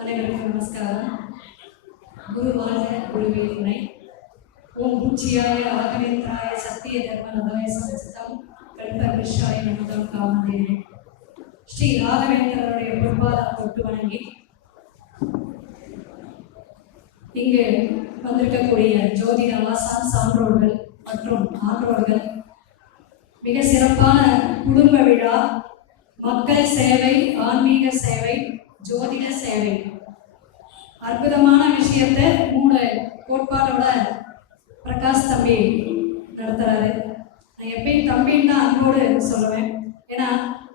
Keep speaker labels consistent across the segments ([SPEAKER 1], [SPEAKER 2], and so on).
[SPEAKER 1] அனைவருக்கும் நமஸ்காரம். குரு வாழ்க குருவே துணை ஓம் பூச்சியாய ஆகவேந்திராய சத்திய தர்ம நதாய சமஸ்தம் கல்பவிஷாய நமதம் காமதேவே ஸ்ரீ ராகவேந்திரருடைய பொற்பாதம் தொட்டு வணங்கி இங்கு வந்திருக்கக்கூடிய ஜோதிட ஆசான் சான்றோர்கள் மற்றும் ஆன்றோர்கள் மிக சிறப்பான குடும்ப விழா மக்கள் சேவை ஆன்மீக சேவை ஜோதிட சேவை. அற்புதமான விஷயத்தை மூணு கோட்பாடோட பிரகாஷ் தம்பி நடத்துறாரு. நான் எப்பயும் தம்பின்னு தான் அன்போடு சொல்லுவேன். ஏன்னா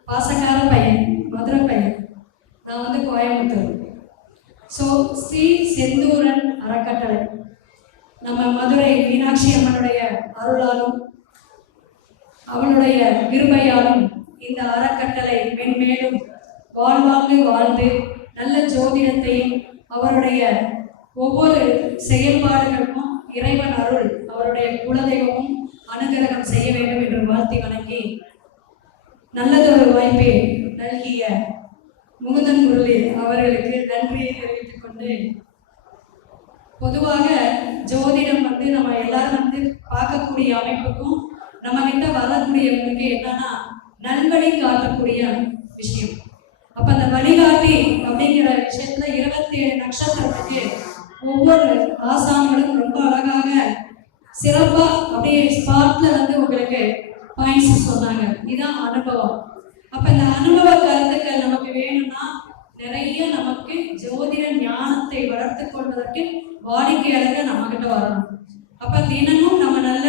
[SPEAKER 1] பாசக்கார பையன் மதுரை பையன். நான் வந்து கோயம்புத்தூர். ஸோ ஸ்ரீ செந்தூரன் அறக்கட்டளை. நம்ம மதுரை மீனாட்சி அம்மனுடைய அருளாலும் அவனுடைய கிருபையாலும் இந்த அறக்கட்டளை மென்மேலும் வாழ்வாங்கு வாழ்ந்து நல்ல ஜோதிடத்தையும் அவருடைய ஒவ்வொரு செயல்பாடுகளுக்கும் இறைவன் அருள் அவருடைய குலதெய்வமும் அனுகிரகம் செய்ய வேண்டும் என்று வாழ்த்தி வணங்கி நல்லதொரு வாய்ப்பை நல்கிய முகுந்தன் முரளி அவர்களுக்கு நன்றியை தெரிவித்துக் கொண்டு பொதுவாக ஜோதிடம் வந்து நம்ம எல்லாரும் வந்து பார்க்கக்கூடிய அமைப்புக்கும் நம்ம கிட்ட வரக்கூடியவங்களுக்கு என்னன்னா நண்பனை காட்டக்கூடிய விஷயம். அப்ப அந்த வழிகாட்டி அப்படிங்கிற விஷயத்துல இருபத்தி ஏழு நட்சத்திரத்துக்கு ஒவ்வொரு ஆசான்களும் ரொம்ப அழகாக சிறப்பா அப்படியே ஸ்பாட்ல வந்து உங்களுக்கு பாயிண்ட்ஸ் சொன்னாங்க. இதுதான் அனுபவம். அப்ப இந்த அனுபவ கருத்துக்கள் நமக்கு வேணும்னா நிறைய நமக்கு ஜோதிட ஞானத்தை வளர்த்து கொள்வதற்கு வாடிக்கையாளர்கள் நம்ம கிட்ட வரணும். அப்ப தினமும் நம்ம நல்ல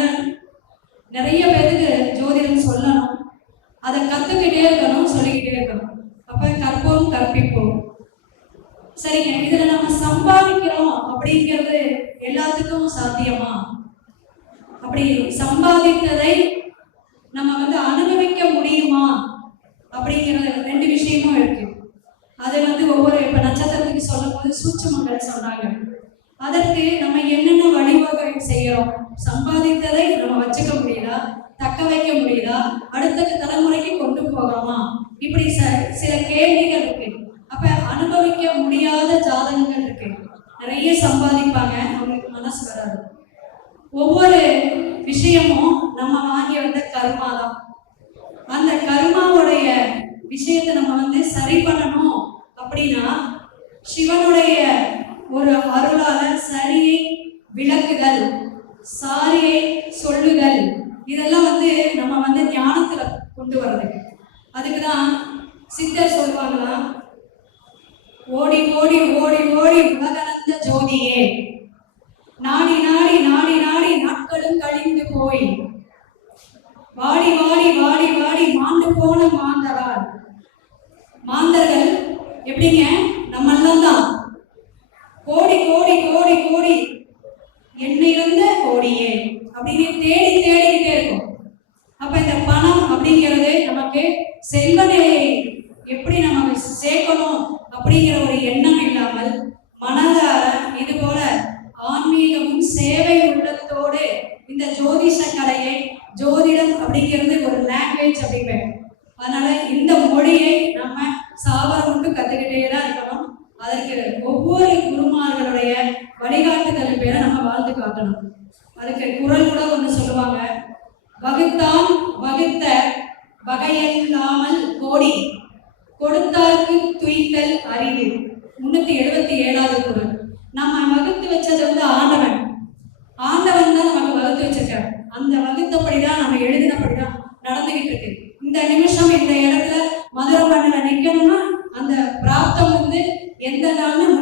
[SPEAKER 1] நிறைய பேருக்கு ஜோதிடம் சொல்லணும். அதை கத்துக்கிட்டே இருக்கணும் சொல்லிக்கிட்டே இருக்கணும். அப்ப கற்போம் கற்பிப்போம். சரிங்க இதுல நம்ம சம்பாதிக்கிறோம் அப்படிங்கிறது எல்லாத்துக்கும் சாத்தியமா? அப்படி சம்பாதித்ததை நம்ம வந்து அனுபவிக்க முடியுமா? அப்படிங்கிறது ரெண்டு விஷயமும் இருக்கு. அது வந்து ஒவ்வொரு இப்ப நட்சத்திரத்துக்கு சொல்லும் போது சூட்சமங்கள் சொன்னாங்க. அதற்கு நம்ம என்னென்ன வழிவகை செய்யறோம்? சம்பாதித்ததை நம்ம வச்சுக்க முடியுதா? தக்க வைக்க முடியுதா? அடுத்த தலைமுறைக்கு கொண்டு போகலாமா இப்படி ச- சில கேள்விகள் இருக்கு. அப்ப அனுபவிக்க முடியாத ஜாதகங்கள் இருக்கு. நிறைய சம்பாதிப்பாங்க அவங்களுக்கு மனசு வராது. ஒவ்வொரு விஷயமும் நம்ம வாங்கி வந்த கர்மா தான். அந்த கர்மாவுடைய விஷயத்தை நம்ம வந்து சரி பண்ணணும் அப்படின்னா சிவனுடைய ஒரு அருளால சரியை விளக்குதல் சாரியை சொல்லுதல் இதெல்லாம் வந்து நம்ம வந்து ஞானத்துல கொண்டு வர்றதுக்கு அதுக்கு தான் சித்தர் சொல்லுவாங்களாம் ஓடி ஓடி ஓடி ஓடி உலகளந்த ஜோதியே. நாடி நாடி நாடி நாடி நாட்களும் கழிந்து போய். வாடி வாடி வாடி வாடி மாண்டு போன மாந்தரால். மாந்தர்கள் எப்படிங்க? நம்மெல்லாம் தான். கோடி கோடி கோடி கோடி. எண்ணிறந்த கோடியே. அப்படின்னு தேடி தேடிக்கிட்டே இருக்கும். அப்ப இந்த பணம் அப்படிங்கிறது நமக்கு செல்வதை எப்படி நம்ம சேர்க்கணும் அப்படிங்கிற ஒரு எண்ணம் இல்லாமல் மனதார இது போல ஆன்மீகமும் சேவை உள்ளத்தோடு இந்த ஜோதிஷ கலையை ஜோதிடம் அப்படிங்கிறது ஒரு லாங்குவேஜ் அப்படிப்பேன் அதனால இந்த மொழியை நம்ம சாவரம் மட்டும் கத்துக்கிட்டே தான் இருக்கணும். அதற்கு ஒவ்வொரு குருமார்களுடைய வழிகாட்டுதல் பேரை நம்ம வாழ்ந்து காட்டணும். அதுக்கு குரல் கூட வகுத்தான் வகுத்த வகையில்லாமல் கோடி. கொடுத்தார்க்கு துய்த்தல் அறிவு முன்னூத்தி எழுபத்தி ஏழாவது குரல். நம்ம வகுத்து வச்சது வந்து ஆண்டவன். ஆண்டவன் தான் நமக்கு வகுத்து வச்சிருக்காரு. அந்த வகுத்தபடிதான் நம்ம எழுதினபடிதான் நடந்துகிட்டு இருக்கு. இந்த நிமிஷம் இந்த இடத்துல மதுரை மண்ணில் நிக்கணும்னா அந்த பிராப்தம் வந்து எந்த நாள்னு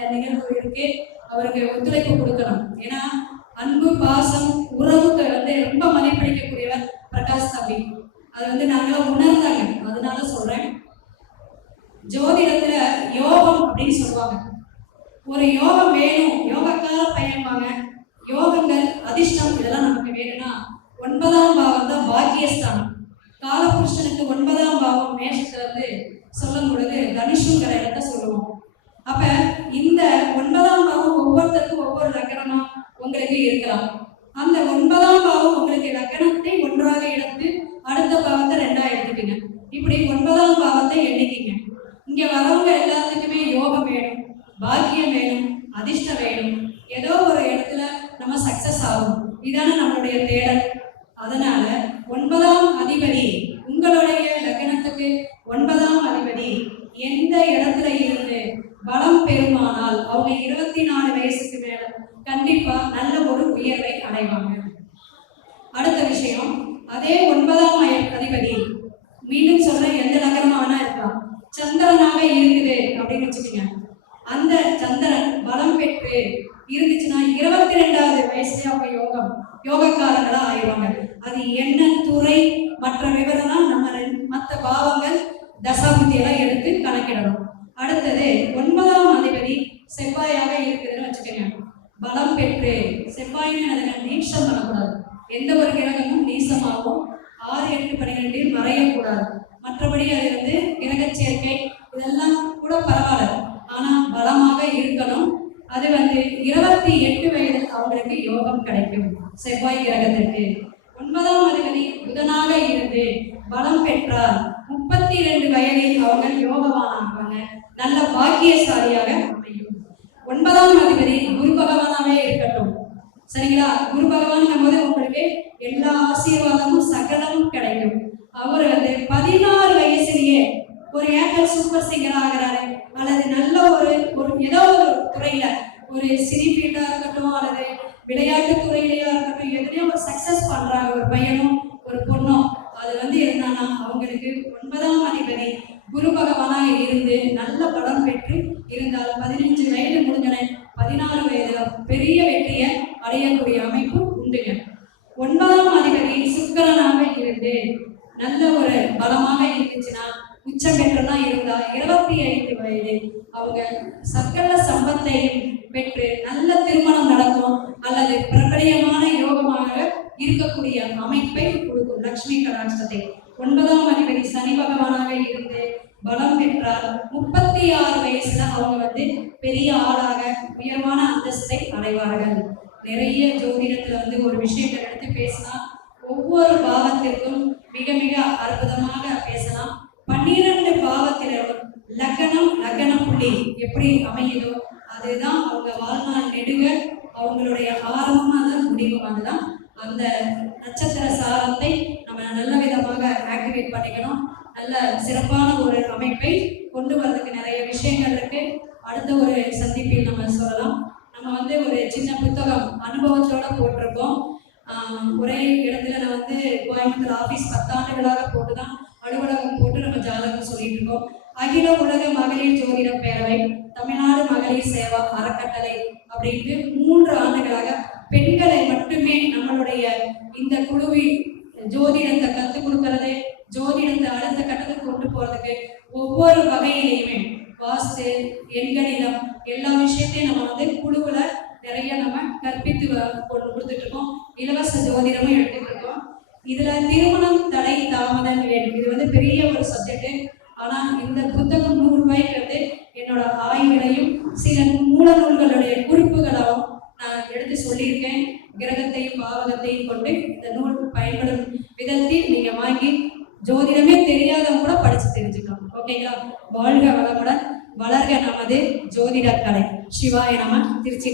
[SPEAKER 1] இந்த நிகழ்வு அவருக்கு ஒத்துழைப்பு கொடுக்கணும். ஏன்னா அன்பு பாசம் உறவுக்கு வந்து ரொம்ப மதிப்பளிக்கக்கூடியவர் பிரகாஷ் தம்பி அது வந்து நாங்களாம் உணர்ந்தாங்க. அதனால சொல்றேன். ஜோதிடத்துல யோகம் அப்படின்னு சொல்லுவாங்க. ஒரு யோகம் வேணும். யோகக்கால பயன்பாங்க யோகங்கள் அதிர்ஷ்டம் இதெல்லாம் நமக்கு வேணும்னா ஒன்பதாம் பாவம் தான் பாக்கியஸ்தானம். காலபுருஷனுக்கு ஒன்பதாம் பாவம் மேஷத்துல இருந்து சொல்லும் பொழுது தனுஷுங்கிற இடத்த சொல்லுவோம். அப்ப இந்த ஒன்பதாம் பாவம் ஒவ்வொருத்தருக்கும் ஒவ்வொரு லக்கணமா உங்களுக்கு இருக்கலாம். அந்த ஒன்பதாம் பாவம் உங்களுக்கு லக்கணத்தை ஒன்றாக எடுத்து அடுத்த பாவத்தை ரெண்டா எடுத்துக்கங்க. இப்படி ஒன்பதாம் பாவத்தை எண்ணிக்கிங்க. இங்க வரவங்க எல்லாத்துக்குமே யோகம் வேணும் பாக்கியம் வேணும் அதிர்ஷ்டம் வேணும். ஏதோ ஒரு இடத்துல நம்ம சக்சஸ் ஆகும். இதானே நம்மளுடைய தேடல். அதனால ஒன்பதாம் அதிபதி உங்களுடைய லக்னத்துக்கு ஒன்பதாம் அதிபதி எந்த இடத்துல இருந்து பலம் பெறுமானால் அவங்க இருபத்தி நாலு வயசுக்கு மேல கண்டிப்பா நல்ல ஒரு உயர்வை அடைவாங்க அடுத்த விஷயம் அதே ஒன்பதாம் அய- அதிபதி மீண்டும் சொல்றேன் எந்த நகரமா வேணா இருக்கலாம் சந்திரனாக இருக்குது அப்படின்னு வச்சுக்கோங்க அந்த சந்திரன் பலம் பெற்று இருந்துச்சுன்னா இருபத்தி ரெண்டாவது வயசுலயே அவங்க யோகம் யோகக்காரங்களா ஆயிடுவாங்க அது என்ன துறை மற்ற விவரம் நம்ம ரெண்டு- மற்ற தசாபுத்தியெல்லாம் எடுத்து கணக்கிடணும். அடுத்தது ஒன்பதாம் அதிபதி செவ்வாயாக இருக்குதுன்னு வச்சுக்கோங்க. பலம் பெற்று. செவ்வாயின்னு நீச்சம் பண்ணக்கூடாது. எந்த ஒரு கிரகமும் நீசமாகும் ஆறு எட்டு பன்னிரெண்டில் மறையக்கூடாது. மற்றபடி அது வந்து கிரக சேர்க்கை இதெல்லாம் கூட பரவாயில்ல. ஆனா பலமாக இருக்கணும். அது வந்து இருபத்தி எட்டு வயதில் அவங்களுக்கு யோகம் கிடைக்கும். செவ்வாய் கிரகத்திற்கு. நல்ல பாக்கியசாலியாக அமையும். ஒன்பதாம் அதிபதி குரு பகவானாவே இருக்கட்டும். சரிங்களா? குரு பகவான் போது உங்களுக்கு எல்லா ஆசீர்வாதமும் சகலமும் கிடைக்கும். அவர் வந்து பதினாறு வயசுலயே ஒரு ஏக்கர் சூப்பர் சிங்கர் ஆகிறாரு. அல்லது நல்ல ஒரு ஒரு ஏதோ ஒரு துறையில ஒரு சினி ஃபீல்டா இருக்கட்டும் அல்லது விளையாட்டு துறையிலயா இருக்கட்டும் எதுலயும் ஒரு சக்சஸ் பண்றாங்க ஒரு பையனும் ஒரு பொண்ணும். அது வந்து இருந்தானா அவங்களுக்கு ஒன்பதாம் அதிபதி குரு பகவானாக இருந்து நல்ல படம் பெற்று இருந்தால் பதினஞ்சு வயது முடிஞ்சன பதினாறு வயது பெரிய வெற்றியை அடையக்கூடிய அமைப்பு உண்டுங்க. ஒன்பதாம் அதிபதி சுக்கரனாக இருந்து நல்ல ஒரு பலமாக இருந்துச்சுன்னா உச்சம் பெற்றெல்லாம் இருந்தா இருபத்தி ஐந்து வயது அவங்க சகல சம்பத்தையும் பெற்று நல்ல திருமணம் நடக்கும் அல்லது பிரபலியமான யோகமாக இருக்கக்கூடிய அமைப்பை கொடுக்கும் லக்ஷ்மி கடாட்சத்தை. ஒன்பதாம் அதிபதி சனி பகவானாக இருந்து பலம் பெற்றால் முப்பத்தி ஆறு வயசுல அவங்க வந்து பெரிய ஆளாக உயர்வான அந்தஸ்தை அடைவார்கள். நிறைய ஜோதிடத்துல வந்து ஒரு விஷயத்தை எடுத்து பேசினா ஒவ்வொரு பாவத்திற்கும் மிக மிக அற்புதமாக பேசலாம். பன்னிரண்டு பாவத்திலும் லக்னம் லக்ன புள்ளி எப்படி அமையுதோ நல்ல சிறப்பான ஒரு அமைப்பை கொண்டு வரதுக்கு நிறைய விஷயங்கள் இருக்கு. அடுத்த ஒரு சந்திப்பில் நம்ம சொல்லலாம். நம்ம வந்து ஒரு சின்ன புத்தகம் அனுபவத்தோட போட்டிருக்கோம். ஒரே இடத்துல நான் வந்து கோயம்புத்தூர் ஆபீஸ் பத்தாண்டுகளாக போட்டுதான் அலுவலகம் போட்டு நம்ம ஜாதகம் சொல்லிட்டு இருக்கோம். அகில உலக மகளிர் ஜோதிட பேரவை தமிழ்நாடு மகளிர் சேவா அறக்கட்டளை அப்படின்ட்டு மூன்று ஆண்டுகளாக பெண்களை மட்டுமே நம்மளுடைய இந்த குழுவில் ஜோதிடத்தை கற்றுக் கொடுக்கறது ஜோதிடத்தை அடுத்த கட்டத்துக்கு கொண்டு போறதுக்கு ஒவ்வொரு வகையிலையுமே வாஸ்து எண்கணிதம் எல்லா விஷயத்தையும் நம்ம வந்து குழுவுல நிறைய நம்ம கற்பித்து கொண்டு கொடுத்துட்டு இருக்கோம் இலவச ஜோதிடமும் எடுத்துட்டு இருக்கோம் இதுல திருமணம் தடை தாமதம் இது வந்து பெரிய ஒரு சப்ஜெக்ட் ஆனா இந்த புத்தகம் நூறு ரூபாய்க்கு வந்து என்னோட ஆய்வுகளையும் சில மூல நூல்களுடைய குறிப்புகளாகவும் நான் எடுத்து சொல்லியிருக்கேன். கிரகத்தையும் பாவகத்தையும் கொண்டு இந்த நூல் பயன்படும் விதத்தில் நீங்க வாங்கி ஜோதிடமே தெரியாதவங்க கூட படிச்சு தெரிஞ்சுக்கலாம். ஓகேங்களா? வாழ்க வளமுடன். வளர்க நமது ஜோதிடர் கலை சிவாய நம திருச்சி